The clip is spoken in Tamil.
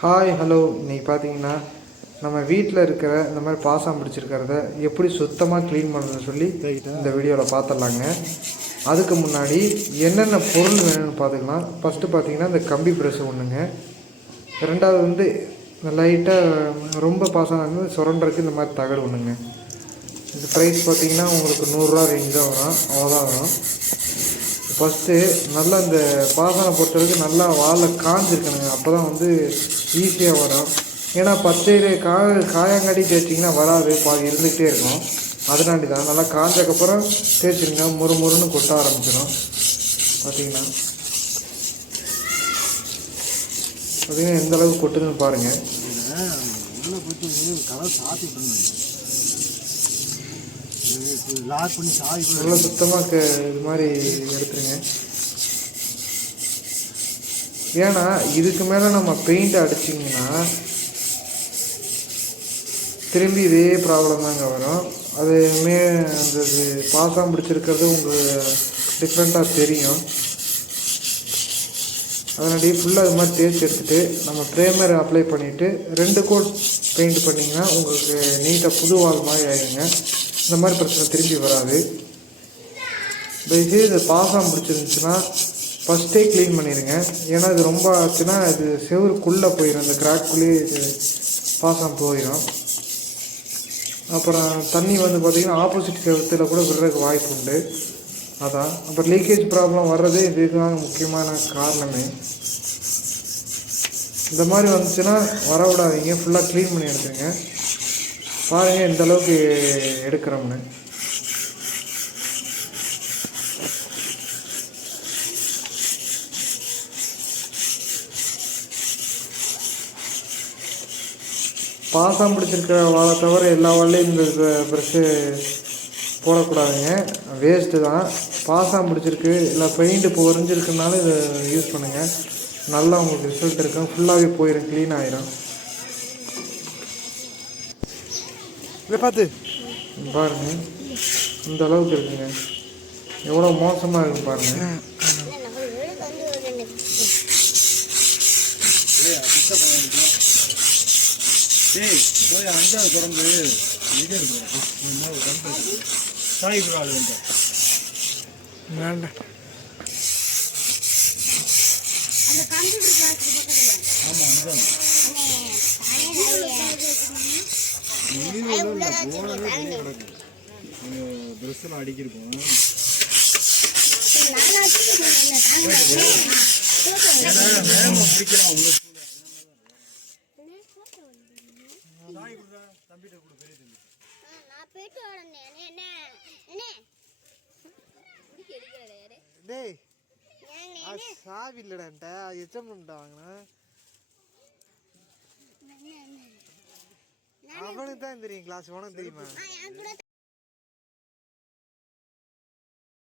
ஹாய் ஹலோ இன்றைக்கி பார்த்தீங்கன்னா நம்ம வீட்டில் இருக்கிற இந்த மாதிரி பாசம் பிடிச்சிருக்கிறத எப்படி சுத்தமாக க்ளீன் பண்ணுறதுன்னு சொல்லி இந்த வீடியோவில் பார்த்துடலாங்க அதுக்கு முன்னாடி என்னென்ன பொருள் வேணும்னு பார்த்துக்கலாம் ஃபஸ்ட்டு பார்த்தீங்கன்னா இந்த கம்பி ப்ரெஷ் ஒன்றுங்க ரெண்டாவது வந்து லைட்டாக ரொம்ப பாசம் வந்து சுரண்டுறதுக்கு இந்த மாதிரி தகடு ஒன்றுங்க இது ப்ரைஸ் பார்த்தீங்கன்னா உங்களுக்கு நூறுரூவா ரேஞ்ச் தான் வரும். அவ்வளோதான் வரும். ஃபஸ்ட்டு நல்லா இந்த பாசனை பொறுத்தவரைக்கும் நல்லா வாழை காஞ்சிருக்கணுங்க. அப்போ தான் வந்து ஈஸியாக வரும். ஏன்னா பச்சையில் கா காயங்காட்டி தேய்ச்சிங்கன்னா வராது. பாதி இருந்துக்கிட்டே இருக்கும். அதனாண்டி தான் நல்லா காஞ்சக்கப்புறம் தேய்ச்சிருங்க முறு முறுன்னு கொட்ட ஆரம்பிச்சிடும் பார்த்தீங்கன்னா பார்த்தீங்கன்னா எந்த அளவுக்கு கொட்டுதுன்னு பாருங்கள் கலர் சாத்தி விட்டுருந்தேன் லாக் பண்ணி சாவி நல்லா சுத்தமாக இது மாதிரி எடுத்துருங்க. ஏன்னா இதுக்கு மேலே நம்ம பெயிண்ட் அடிச்சிங்கன்னா திரும்பி இதே ப்ராப்ளம் தாங்க வரும். அதுமே அந்த இது பாசம் பிடிச்சிருக்கிறது உங்களுக்கு டிஃப்ரெண்ட்டாக தெரியும். அதனாடி ஃபுல்லாக அது மாதிரி தேய்ச்சி எடுத்துகிட்டு நம்ம ப்ரேமர் அப்ளை பண்ணிவிட்டு ரெண்டு கோட் பெயிண்ட் பண்ணிங்கன்னா உங்களுக்கு நீட்டாக புது வால் மாதிரி ஆயிடுங்க இந்த மாதிரி பிரச்சனை திரும்பி வராது. இதே இது பாசம் பிடிச்சிருந்துச்சுன்னா ஃபஸ்ட்டே க்ளீன் பண்ணிடுங்க ஏன்னா இது ரொம்ப ஆச்சுன்னா இது செவருக்குள்ளே போயிடும் இந்த கிராக்குள்ளேயே இது பாசம் போயிடும் அப்புறம் தண்ணி வந்து பார்த்திங்கன்னா ஆப்போசிட் செவத்தில் கூட விடுறதுக்கு வாய்ப்பு உண்டு. அதான். அப்புறம் லீக்கேஜ் ப்ராப்ளம் வர்றதே இதுதான் முக்கியமான காரணமே. இந்த மாதிரி வந்துச்சுன்னா வர விடாதீங்க. ஃபுல்லாக க்ளீன் பண்ணி எடுத்துங்க பாருங்கள் எந்த அளவுக்கு எடுக்கிறோம்னு. பாசம் பிடிச்சிருக்கிற வாழை தவிர எல்லா வாழையும் இந்த ப்ரெஷ்ஷு போடக்கூடாதுங்க. வேஸ்ட்டு தான். பாசம் பிடிச்சிருக்கு. இல்லை பெயிண்ட் இப்போ உறிஞ்சிருக்குனால இதை யூஸ் பண்ணுங்கள் நல்லா உங்களுக்கு ரிசல்ட் இருக்கும். ஃபுல்லாகவே போயிடும் க்ளீன் ஆயிரும். இதை பார்த்து. பாருங்க. இந்த அளவுக்கு இருக்குங்க. எவ்வளோ மோசமாக இருக்கு பாருங்க. டேய் போய் அஞ்சாவது திறந்து இது இருக்கு சாய் வந்து. வேண்டாம் பக்கத்துல ஆமாம் ட்ரெஸ்ஸெல்லாம் அடிக்கிருக்கோம் பிடிக்கலாம் உங்க சாய் கொடுறா தம்பிகிட்ட கொடு பெரிய தம்பி நான் போயிட்டு வரேன் என்ன? என்ன டேய் அது சாவி இல்லைடான்ட்ட எச்சம்டா வாங்கினா அவனுக்கு தான் தெரியும்? கிளாஸ் உனக்கு தெரியுமா